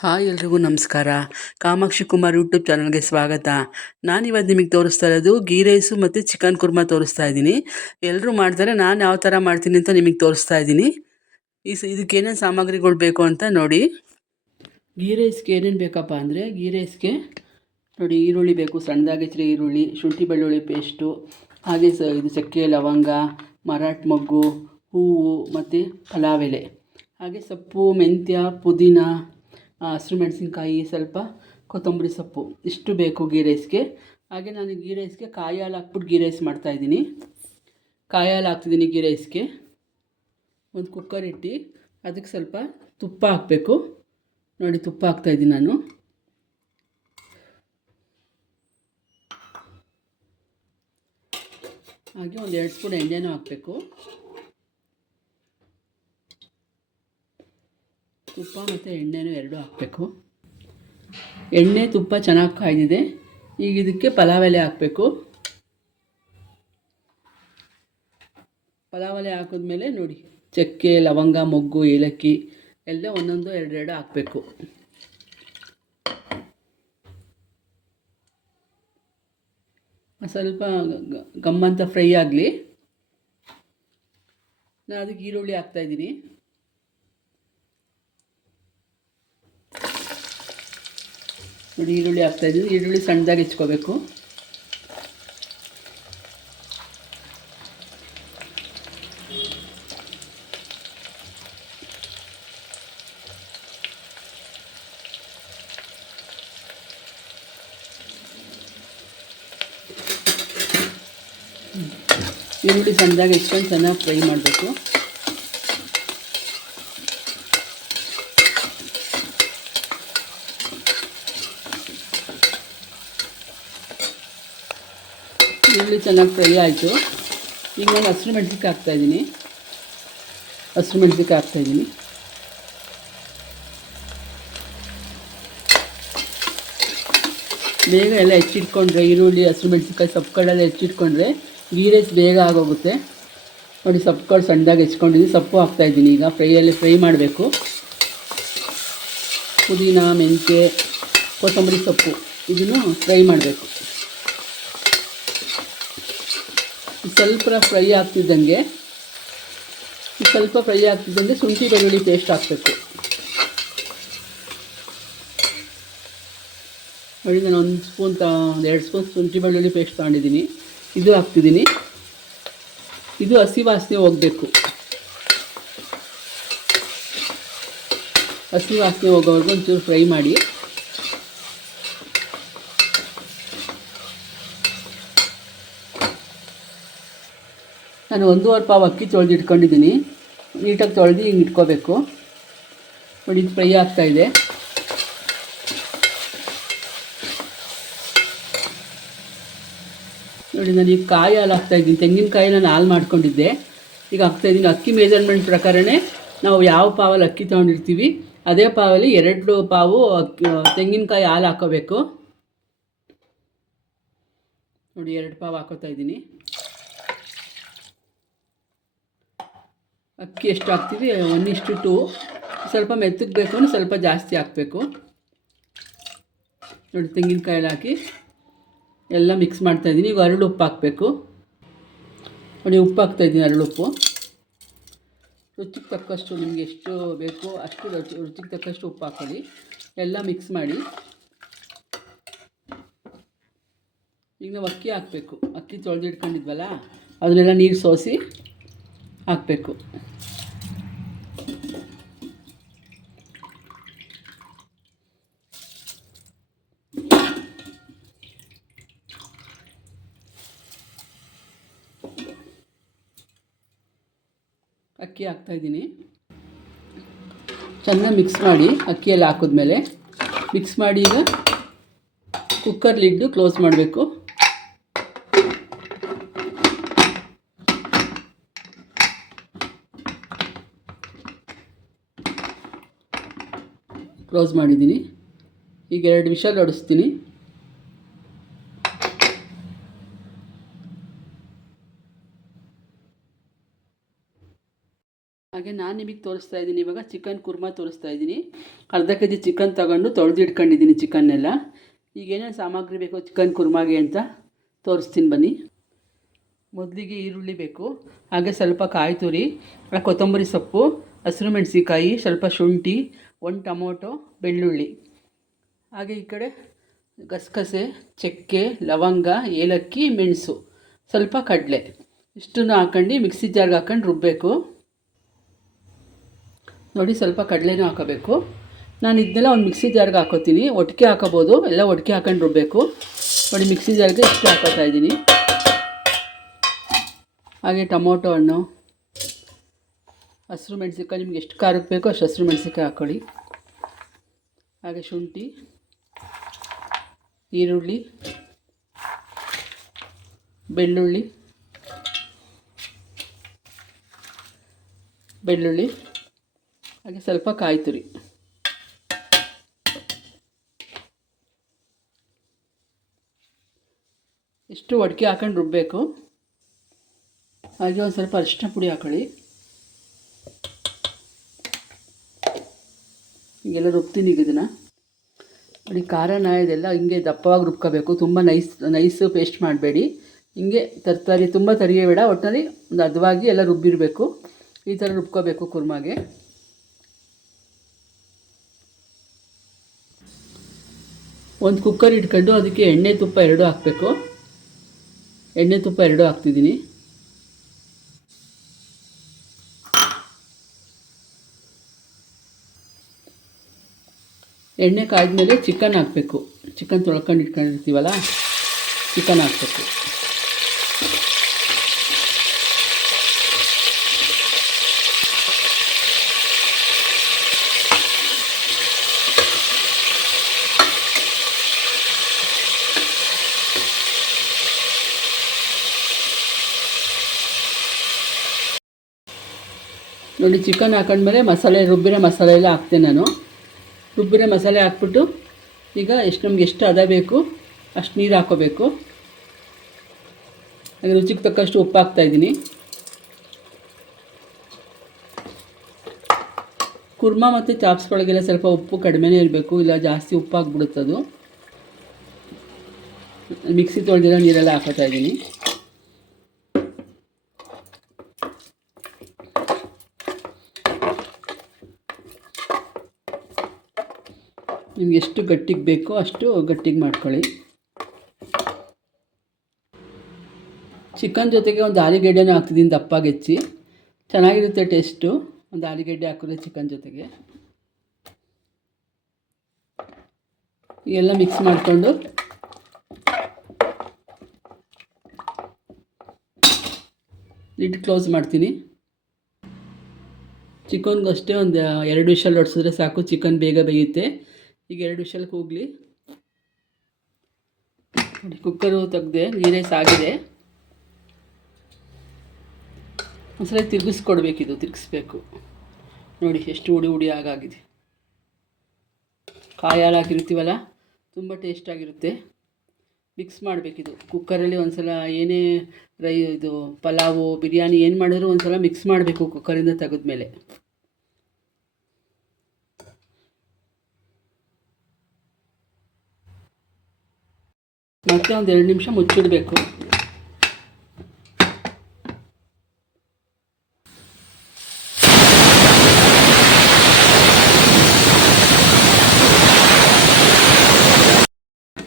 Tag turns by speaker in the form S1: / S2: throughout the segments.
S1: Hi ಎಲ್ರಿಗೂ ನಮಸ್ಕಾರ. Kamakshi Kumar YouTube ಚಾನಲ್ಗೆ ಸ್ವಾಗತ. ನಾನಿವತ್ತು ನಿಮಗೆ ತೋರಿಸ್ತಾ ಇರೋದು ಗೀ ರೈಸು ಮತ್ತು ಚಿಕನ್ ಕುರ್ಮಾ ತೋರಿಸ್ತಾ ಇದ್ದೀನಿ. ಎಲ್ಲರೂ ಮಾಡ್ತಾರೆ, ನಾನು ಯಾವ ಥರ ಮಾಡ್ತೀನಿ ಅಂತ ನಿಮಗೆ ತೋರಿಸ್ತಾ ಇದ್ದೀನಿ. ಈ ಇದಕ್ಕೆ ಏನೇನು ಸಾಮಗ್ರಿಗಳು ಬೇಕು ಅಂತ ನೋಡಿ. ಗೀ ರೈಸ್ಗೆ ಏನೇನು ಬೇಕಪ್ಪ ಅಂದರೆ, ಗೀ ರೈಸ್ಗೆ ನೋಡಿ ಈರುಳ್ಳಿ ಬೇಕು, ಸಣ್ಣದಾಗಿ ಹೆಚ್ಚಿರೋ ಈರುಳ್ಳಿ, ಶುಂಠಿ ಬೆಳ್ಳುಳ್ಳಿ ಪೇಸ್ಟು, ಹಾಗೆ ಸ, ಇದು ಚಕ್ಕೆ ಲವಂಗ, ಮರಾಠ ಮೊಗ್ಗು, ಹೂವು ಮತ್ತು ಪಲಾವ್ ಹಾಗೆ ಸೊಪ್ಪು, ಮೆಂತ್ಯ, ಪುದೀನ ಹಸಿರು ಮೆಣಸಿನ್ಕಾಯಿ, ಸ್ವಲ್ಪ ಕೊತ್ತಂಬರಿ ಸೊಪ್ಪು, ಇಷ್ಟು ಬೇಕು ಗೀ ರೈಸ್ಗೆ. ಹಾಗೆ ನಾನು ಗೀ ರೈಸ್ಗೆ ಕಾಯಿ ಹಾಲು ಹಾಕ್ಬಿಟ್ಟು ಗೀ ರೈಸ್ ಮಾಡ್ತಾಯಿದ್ದೀನಿ ಕಾಯಿ ಹಾಲು ಹಾಕ್ತಿದ್ದೀನಿ ಗೀ ರೈಸ್ಗೆ. ಒಂದು ಕುಕ್ಕರ್ ಇಟ್ಟು ಅದಕ್ಕೆ ಸ್ವಲ್ಪ ತುಪ್ಪ ಹಾಕಬೇಕು. ನೋಡಿ, ತುಪ್ಪ ಹಾಕ್ತಾಯಿದ್ದೀನಿ ನಾನು. ಹಾಗೆ ಒಂದು ಎರಡು ಸ್ಪೂನ್ ಎಣ್ಣೆನೂ ಹಾಕಬೇಕು. ತುಪ್ಪ ಮತ್ತು ಎಣ್ಣೆನೂ ಎರಡೂ ಹಾಕಬೇಕು. ಎಣ್ಣೆ, ತುಪ್ಪ ಚೆನ್ನಾಗಿ ಕಾಯ್ದಿದೆ. ಈಗ ಇದಕ್ಕೆ ಪಲಾವ್ ಎಲೆ ಹಾಕಬೇಕು. ಪಲಾವ್ ಎಲೆ ಹಾಕಿದ್ಮೇಲೆ ನೋಡಿ, ಚಕ್ಕೆ, ಲವಂಗ, ಮೊಗ್ಗು, ಏಲಕ್ಕಿ ಎಲ್ಲ ಒಂದೊಂದು ಎರಡೆರಡು ಹಾಕಬೇಕು. ಸ್ವಲ್ಪ ಗಮ್ಮಂತ ಫ್ರೈ ಆಗಲಿ. ನಾನು ಅದಕ್ಕೆ ಈರುಳ್ಳಿ ಹಾಕ್ತಾಯಿದ್ದೀನಿ ನೋಡಿ ಈರುಳ್ಳಿ ಹಾಕ್ತಾಯಿದ್ದೀನಿ ಈರುಳ್ಳಿ ಸಣ್ಣದಾಗಿ ಹೆಚ್ಕೋಬೇಕು ಈರುಳ್ಳಿ ಸಣ್ಣದಾಗಿ ಹೆಚ್ಕೊಂಡು ಚೆನ್ನಾಗಿ ಫ್ರೈ ಮಾಡಬೇಕು. ಈರುಳ್ಳಿ ಚೆನ್ನಾಗಿ ಫ್ರೈ ಆಯಿತು. ಈಗ ನಾನು ಹಸಿರು ಮೆಣಸಿನ್ಕಾಯಿ ಹಾಕ್ತಾಯಿದ್ದೀನಿ ಹಸಿರು ಮೆಣಸಿನ್ಕಾಯಿ ಹಾಕ್ತಾಯಿದ್ದೀನಿ ಬೇಗ ಎಲ್ಲ ಹೆಚ್ಚಿಟ್ಕೊಂಡ್ರೆ, ಈರುಳ್ಳಿ, ಹಸಿರು ಮೆಣಸಿನ್ಕಾಯಿ ಸೊಪ್ಪುಗಳೆಲ್ಲ ಹೆಚ್ಚಿಟ್ಕೊಂಡ್ರೆ ಗೀ ರೈಸ್ ಬೇಗ ಆಗೋಗುತ್ತೆ. ನೋಡಿ ಸೊಪ್ಪುಗಳು ಸಣ್ಣದಾಗಿ ಹೆಚ್ಕೊಂಡಿದ್ದೀನಿ ಸೊಪ್ಪು ಹಾಕ್ತಾಯಿದ್ದೀನಿ ಈಗ. ಫ್ರೈಯಲ್ಲಿ ಫ್ರೈ ಮಾಡಬೇಕು. ಪುದೀನ, ಮೆಂತ್ಯ, ಕೊತ್ತಂಬರಿ ಸೊಪ್ಪು. ಇದನ್ನು ಫ್ರೈ ಮಾಡಬೇಕು. ಸ್ವಲ್ಪ ಫ್ರೈ ಆಗ್ತಿದ್ದಂಗೆ, ಸ್ವಲ್ಪ ಫ್ರೈ ಆಗ್ತಿದ್ದಂಗೆ ಶುಂಠಿ ಬೆಳ್ಳುಳ್ಳಿ ಪೇಸ್ಟ್ ಹಾಕಬೇಕು. ನೋಡಿ ನಾನು ಒಂದು ಸ್ಪೂನ್ ತ, ಒಂದು ಎರಡು ಸ್ಪೂನ್ ಶುಂಠಿ ಬೆಳ್ಳುಳ್ಳಿ ಪೇಸ್ಟ್ ತಗೊಂಡಿದ್ದೀನಿ. ಇದು ಹಾಕ್ತಿದ್ದೀನಿ. ಇದು ಹಸಿ ವಾಸನೆ ಹೋಗಬೇಕು. ಹಸಿ ವಾಸನೆ ಹೋಗೋವರೆಗೂ ಒಂಚೂರು ಫ್ರೈ ಮಾಡಿ. ನಾನು ಒಂದೂವರೆ ಪಾವು ಅಕ್ಕಿ ತೊಳೆದು ಇಟ್ಕೊಂಡಿದ್ದೀನಿ. ನೀಟಾಗಿ ತೊಳೆದು ಹಿಂಗೆ ಇಟ್ಕೋಬೇಕು. ನೋಡಿ, ಇದು ಫ್ರೈ ಆಗ್ತಾಯಿದೆ ನೋಡಿ, ನಾನು ಈಗ ಕಾಯಿ ಹಾಲು ಹಾಕ್ತಾಯಿದ್ದೀನಿ ತೆಂಗಿನಕಾಯಿ ನಾನು ಹಾಲು ಮಾಡ್ಕೊಂಡಿದ್ದೆ. ಈಗ ಹಾಕ್ತಾಯಿದ್ದೀನಿ ಅಕ್ಕಿ ಮೆಜರ್ಮೆಂಟ್ ಪ್ರಕಾರನೇ ನಾವು ಯಾವ ಪಾವಲ್ಲಿ ಅಕ್ಕಿ ತೊಗೊಂಡಿರ್ತೀವಿ, ಅದೇ ಪಾವಲ್ಲಿ ಎರಡು ಪಾವು ತೆಂಗಿನಕಾಯಿ ಹಾಲು ಹಾಕೋಬೇಕು. ನೋಡಿ, ಎರಡು ಪಾವು ಹಾಕೋತಾ ಇದ್ದೀನಿ. ಅಕ್ಕಿ ಎಷ್ಟು ಹಾಕ್ತೀವಿ? ಒನ್ ಇಷ್ಟು ಟು ಸ್ವಲ್ಪ ಮೆತ್ತಗೆ ಬೇಕು ಅಂದರೆ ಸ್ವಲ್ಪ ಜಾಸ್ತಿ ಹಾಕಬೇಕು. ನೋಡಿ, ತೆಂಗಿನಕಾಯಲ್ಲಿ ಹಾಕಿ ಎಲ್ಲ ಮಿಕ್ಸ್ ಮಾಡ್ತಾಯಿದ್ದೀನಿ ಈಗ ಅರಳು ಉಪ್ಪು ಹಾಕಬೇಕು. ನೋಡಿ, ಉಪ್ಪು ಹಾಕ್ತಾಯಿದ್ದೀನಿ ಅರಳುಪ್ಪು ರುಚಿಗೆ ತಕ್ಕಷ್ಟು ನಿಮಗೆ ಎಷ್ಟು ಬೇಕು ಅಷ್ಟು ರುಚಿ, ರುಚಿಗೆ ತಕ್ಕಷ್ಟು ಉಪ್ಪು ಹಾಕೊಳ್ಳಿ. ಎಲ್ಲ ಮಿಕ್ಸ್ ಮಾಡಿ. ಈಗ ನಾವು ಅಕ್ಕಿ ಹಾಕಬೇಕು. ಅಕ್ಕಿ ತೊಳೆದಿಟ್ಕೊಂಡಿದ್ವಲ್ಲ, ಅದನ್ನೆಲ್ಲ ನೀರು ಸೋಸಿ ಹಾಕಬೇಕು. ಅಕ್ಕಿ ಹಾಕ್ತಾಯಿದ್ದೀನಿ ಚೆನ್ನಾಗಿ ಮಿಕ್ಸ್ ಮಾಡಿ ಅಕ್ಕಿಯಲ್ಲಿ ಹಾಕಿದ್ಮೇಲೆ ಮಿಕ್ಸ್ ಮಾಡಿ ಈಗ ಕುಕ್ಕರ್ ಲಿಡ್ಡು ಕ್ಲೋಸ್ ಮಾಡಬೇಕು. ಕ್ಲೋಸ್ ಮಾಡಿದ್ದೀನಿ. ಈಗ ಎರಡು ವಿಷಲ್ ಹೊಡಿಸ್ತೀನಿ ಹಾಗೆ ನಾನು ನಿಮಗೆ ತೋರಿಸ್ತಾ ಇದ್ದೀನಿ. ಇವಾಗ ಚಿಕನ್ ಕುರ್ಮಾ ತೋರಿಸ್ತಾ ಇದ್ದೀನಿ. ಅರ್ಧ ಕೆ ಜಿ ಚಿಕನ್ ತಗೊಂಡು ತೊಳೆದು ಇಟ್ಕೊಂಡಿದ್ದೀನಿ ಚಿಕನ್ನೆಲ್ಲ. ಈಗ ಏನೇನು ಸಾಮಗ್ರಿ ಬೇಕು ಚಿಕನ್ ಕುರ್ಮಾಗೆ ಅಂತ ತೋರಿಸ್ತೀನಿ ಬನ್ನಿ. ಮೊದಲಿಗೆ ಈರುಳ್ಳಿ ಬೇಕು. ಹಾಗೆ ಸ್ವಲ್ಪ ಕಾಯಿ ತುರಿ ಕೊತ್ತಂಬರಿ ಸೊಪ್ಪು, ಹಸಿರು ಮೆಣಸಿಕಾಯಿ ಸ್ವಲ್ಪ ಶುಂಠಿ ಒಂದು ಟೊಮೊಟೊ, ಬೆಳ್ಳುಳ್ಳಿ. ಹಾಗೆ ಈ ಕಡೆ ಗಸಗಸೆ, ಚಕ್ಕೆ, ಲವಂಗ, ಏಲಕ್ಕಿ, ಮೆಣಸು. ಸ್ವಲ್ಪ ಕಡಲೆ. ಇಷ್ಟನ್ನು ಹಾಕೊಂಡು ಮಿಕ್ಸಿ ಜಾರ್ಗೆ ಹಾಕೊಂಡು ರುಬ್ಬಬೇಕು ನೋಡಿ ಸ್ವಲ್ಪ ಕಡಲೆನೂ ಹಾಕೋಬೇಕು. ನಾನು ಇದನ್ನೆಲ್ಲ ಒಂದು ಮಿಕ್ಸಿ ಜಾರ್ಗೆ ಹಾಕೋತೀನಿ. ಒಟ್ಟಿಗೆ ಹಾಕೋಬೋದು. ಎಲ್ಲ ಒಟ್ಟಿಗೆ ಹಾಕೊಂಡು ರುಬ್ಬಬೇಕು ನೋಡಿ ಮಿಕ್ಸಿ ಜಾರ್ಗೆ ಇಷ್ಟು ಹಾಕೋತಾ ಇದ್ದೀನಿ. ಹಾಗೆ ಟೊಮೊಟೊ ಹಣ್ಣು. ಹಸಿರು ಮೆಣಸಿನ್ಕಾಯಿ, ನಿಮ್ಗೆ ಎಷ್ಟು ಖಾರಕ್ಕೆ ಬೇಕೋ ಅಷ್ಟು ಹಸಿರು ಮೆಣಸಿನ್ಕಾಯಿ ಹಾಕ್ಕೊಳ್ಳಿ ಹಾಗೆ ಶುಂಠಿ, ಈರುಳ್ಳಿ, ಬೆಳ್ಳುಳ್ಳಿ ಬೆಳ್ಳುಳ್ಳಿ, ಹಾಗೆ ಸ್ವಲ್ಪ ಕಾಯಿ ತುರಿ. ಇಷ್ಟು ಒಡಕೆ ಹಾಕೊಂಡು ರುಬ್ಬಬೇಕು ಹಾಗೆ ಒಂದು ಸ್ವಲ್ಪ ಅರಿಶಿನ ಪುಡಿ ಹಾಕೊಳ್ಳಿ. ಹೀಗೆಲ್ಲ ರುಬ್ತೀನಿ ಈಗ ಇದನ್ನು. ನೋಡಿ ಖಾರ ಇದೆಲ್ಲ ಹಿಂಗೆ ದಪ್ಪವಾಗಿ ರುಬ್ಕೋಬೇಕು. ತುಂಬ ನೈಸ್, ನೈಸು ಪೇಸ್ಟ್ ಮಾಡಬೇಡಿ. ಹಿಂಗೆ ತರಕಾರಿ ತುಂಬ ತರಿಯೇ ಬೇಡ ಒಟ್ಟಿನಲ್ಲಿ ಒಂದು ಹದವಾಗಿ ಎಲ್ಲ ರುಬ್ಬಿರಬೇಕು. ಈ ಥರ ರುಬ್ಕೋಬೇಕು ಕುರ್ಮಾಗೆ. ಒಂದು ಕುಕ್ಕರ್ ಇಟ್ಕೊಂಡು ಅದಕ್ಕೆ ಎಣ್ಣೆ ತುಪ್ಪ ಎರಡು ಹಾಕಬೇಕು. ಎಣ್ಣೆ ತುಪ್ಪ ಎರಡು ಹಾಕ್ತಿದ್ದೀನಿ. ಎಣ್ಣೆ ಕಾಯ್ದ್ಮೇಲೆ ಚಿಕನ್ ಹಾಕಬೇಕು. ಚಿಕನ್ ತೊಳ್ಕೊಂಡು ಇಟ್ಕೊಂಡಿರ್ತೀವಲ್ಲ ಚಿಕನ್ ಹಾಕಬೇಕು. ನೋಡಿ ಚಿಕನ್ ಹಾಕೊಂಡ್ಮೇಲೆ ಮಸಾಲೆ, ರುಬ್ಬಿರೋ ಮಸಾಲೆ ಎಲ್ಲ ಹಾಕ್ತೇನೆ ನಾನು. ರುಬ್ಬಿರೋ ಮಸಾಲೆ ಹಾಕ್ಬಿಟ್ಟು ಈಗ ಎಷ್ಟು ನಮ್ಗೆ ಎಷ್ಟು ಹದ ಬೇಕು, ಅಷ್ಟು ನೀರು ಹಾಕೋಬೇಕು. ಹಾಗೆ ರುಚಿಗೆ ತಕ್ಕಷ್ಟು ಉಪ್ಪು ಹಾಕ್ತಾಯಿದ್ದೀನಿ ಕುರ್ಮ ಮತ್ತು ಚಾಪ್ಸ್ಗಳಿಗೆಲ್ಲ ಸ್ವಲ್ಪ ಉಪ್ಪು ಕಡಿಮೆನೇ ಇರಬೇಕು, ಇಲ್ಲ ಜಾಸ್ತಿ ಉಪ್ಪು ಹಾಕ್ಬಿಡುತ್ತದು. ಮಿಕ್ಸಿ ತೊಳೆದಿರೋ ನೀರೆಲ್ಲ ಹಾಕೋತಾ ಇದ್ದೀನಿ. ನಿಮ್ಗೆ ಎಷ್ಟು ಗಟ್ಟಿಗೆ ಬೇಕೋ ಅಷ್ಟು ಗಟ್ಟಿಗೆ ಮಾಡ್ಕೊಳ್ಳಿ. ಚಿಕನ್ ಜೊತೆಗೆ ಒಂದು ಆಲೂಗೆಡ್ಡೆನೂ ಹಾಕ್ತಿದ್ದೀನಿ ದಪ್ಪಾಗಿ ಹೆಚ್ಚಿ ಚೆನ್ನಾಗಿರುತ್ತೆ ಟೇಸ್ಟು. ಒಂದು ಆಲೂಗೆಡ್ಡೆ ಹಾಕಿದ್ರೆ ಚಿಕನ್ ಜೊತೆಗೆ. ಎಲ್ಲ ಮಿಕ್ಸ್ ಮಾಡಿಕೊಂಡು. ಲಿಡ್ ಕ್ಲೋಸ್ ಮಾಡ್ತೀನಿ. ಚಿಕನ್ಗಷ್ಟೇ ಒಂದು ಎರಡು ವಿಷಲ್ ಹೊಡ್ಸಿದ್ರೆ ಸಾಕು, ಚಿಕನ್ ಬೇಗ ಬೇಯುತ್ತೆ. ಈಗ ಎರಡು ವಿಷಲ್ ಹೋಗಲಿ. ನೋಡಿ ಕುಕ್ಕರು ತೆಗೆದೆ, ನೀರೇ ಸಾಗಿದೆ. ಒಂದ್ಸಲ ತಿರುಗಿಸ್ಕೊಡ್ಬೇಕಿದು, ತಿರುಗಿಸ್ಬೇಕು. ನೋಡಿ, ಎಷ್ಟು ಉಡಿ ಉಡಿ ಆಗಾಗಿದೆ. ಕಾಯಿ ಹಾಕಿರ್ತೀವಲ್ಲ ತುಂಬ ಟೇಸ್ಟಾಗಿರುತ್ತೆ ಮಿಕ್ಸ್ ಮಾಡಬೇಕಿದು. ಕುಕ್ಕರಲ್ಲಿ ಒಂದು ಸಲ ಏನೇ ರೈ ಇದು ಪಲಾವು, ಬಿರಿಯಾನಿ ಏನು ಮಾಡಿದ್ರು ಒಂದು ಸಲ ಮಿಕ್ಸ್ ಮಾಡಬೇಕು ಕುಕ್ಕರಿಂದ ತೆಗೆದ್ಮೇಲೆ. ಮತ್ತೆ ಒಂದು ಎರಡು ನಿಮಿಷ ಮುಚ್ಚಿಡಬೇಕು.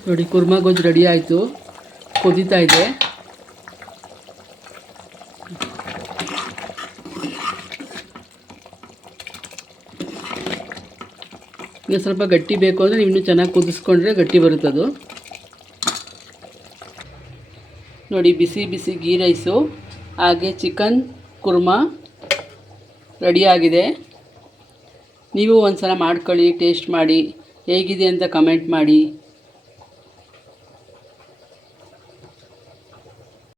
S1: ನೋಡಿ, ಕುರ್ಮಾ ಗೊಜ್ಜು ರೆಡಿ ಆಯಿತು. ಕುದೀತಾ ಇದೆ. ಈಗ ಸ್ವಲ್ಪ ಗಟ್ಟಿ ಬೇಕು ಅಂದರೆ ಇನ್ನೂ ಚೆನ್ನಾಗಿ ಕುದಿಸ್ಕೊಂಡ್ರೆ ಗಟ್ಟಿ ಬರುತ್ತದು. ನೋಡಿ, ಬಿಸಿ ಬಿಸಿ ಗೀ ರೈಸು, ಹಾಗೆ ಚಿಕನ್, ಕುರ್ಮಾ ರೆಡಿಯಾಗಿದೆ. ನೀವು ಒಂದು ಸಲ ಮಾಡ್ಕೊಳ್ಳಿ, ಟೇಸ್ಟ್ ಮಾಡಿ, ಹೇಗಿದೆ ಅಂತ ಕಮೆಂಟ್ ಮಾಡಿ.